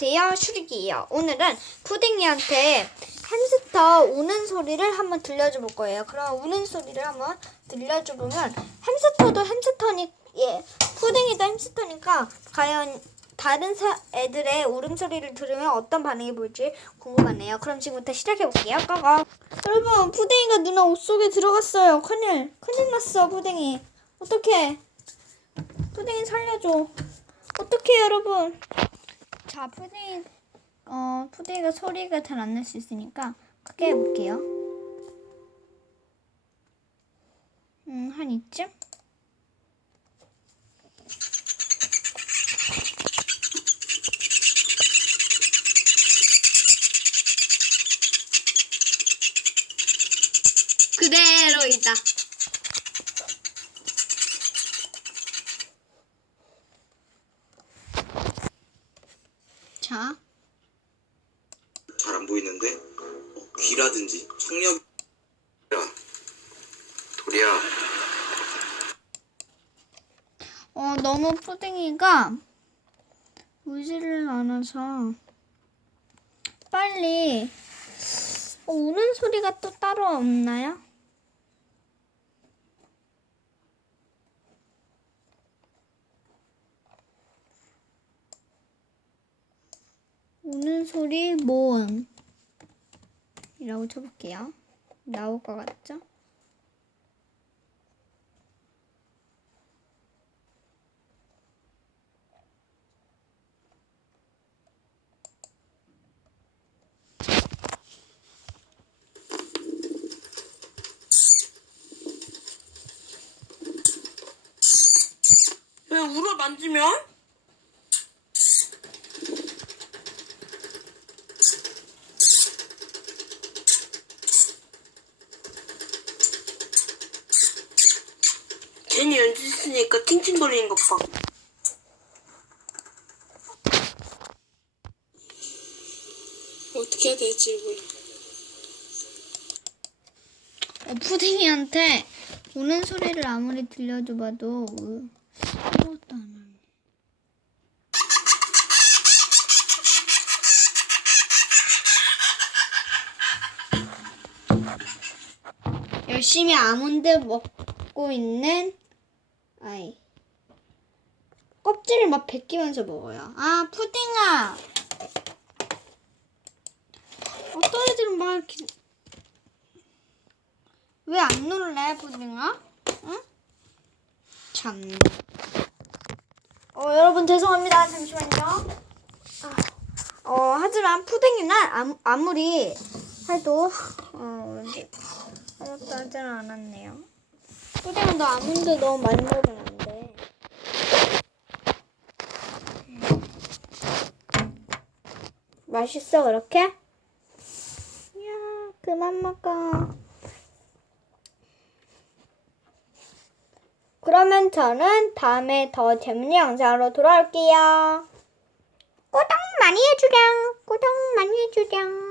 안녕하세요. 슈릭이에요. 오늘은 푸딩이한테 햄스터 우는 소리를 한번 들려줘 볼 거예요. 그럼 우는 소리를 한번 들려줘 보면 햄스터도 햄스터니 예 푸딩이도 햄스터니까 과연 다른 사, 애들의 울음소리를 들으면 어떤 반응이 볼지 궁금하네요. 그럼 지금부터 시작해 볼게요. 고고. 여러분 푸딩이가 누나 옷 속에 들어갔어요. 큰일 큰일 났어 푸딩이. 어떡해? 푸딩이 살려줘. 어떡해 여러분. 자, 푸딩, 어, 푸딩이가 소리가 잘 안 날 수 있으니까 크게 해볼게요. 음, 한 이쯤? 그대로이다. 자, 잘 안 보이는데? 어, 귀라든지? 청력 야 도리야. 어, 너무 푸딩이가 울지를 않아서 빨리 어, 우는 소리가 또 따로 없나요? 우는 소리 모음 이라고 쳐볼게요. 나올 것 같죠? 왜 울어 만지면? 괜히 연주 쓰니까 팅팅거리는 것 봐. 어떻게 해야 될지 몰라. 어, 푸딩이한테 우는 소리를 아무리 들려줘봐도 우- 아무것도 안 하네. 열심히 아몬드 먹고 있는 아이. 껍질을 막 벗기면서 먹어요. 아, 푸딩아! 어떤 애들은 막 이렇게 왜 안 놀래, 푸딩아? 응? 참. 어, 여러분 죄송합니다. 잠시만요. 아, 어, 하지만 푸딩이는 아무, 아무리 해도 어, 아무것도 하지는 않았네요. 푸딩아, 너 아몬드 너무 많이 먹으면 안 돼. 맛있어, 그렇게? 야, 그만 먹어. 그러면 저는 다음에 더 재밌는 영상으로 돌아올게요. 구독 많이 해주렴. 구독 많이 해주렴.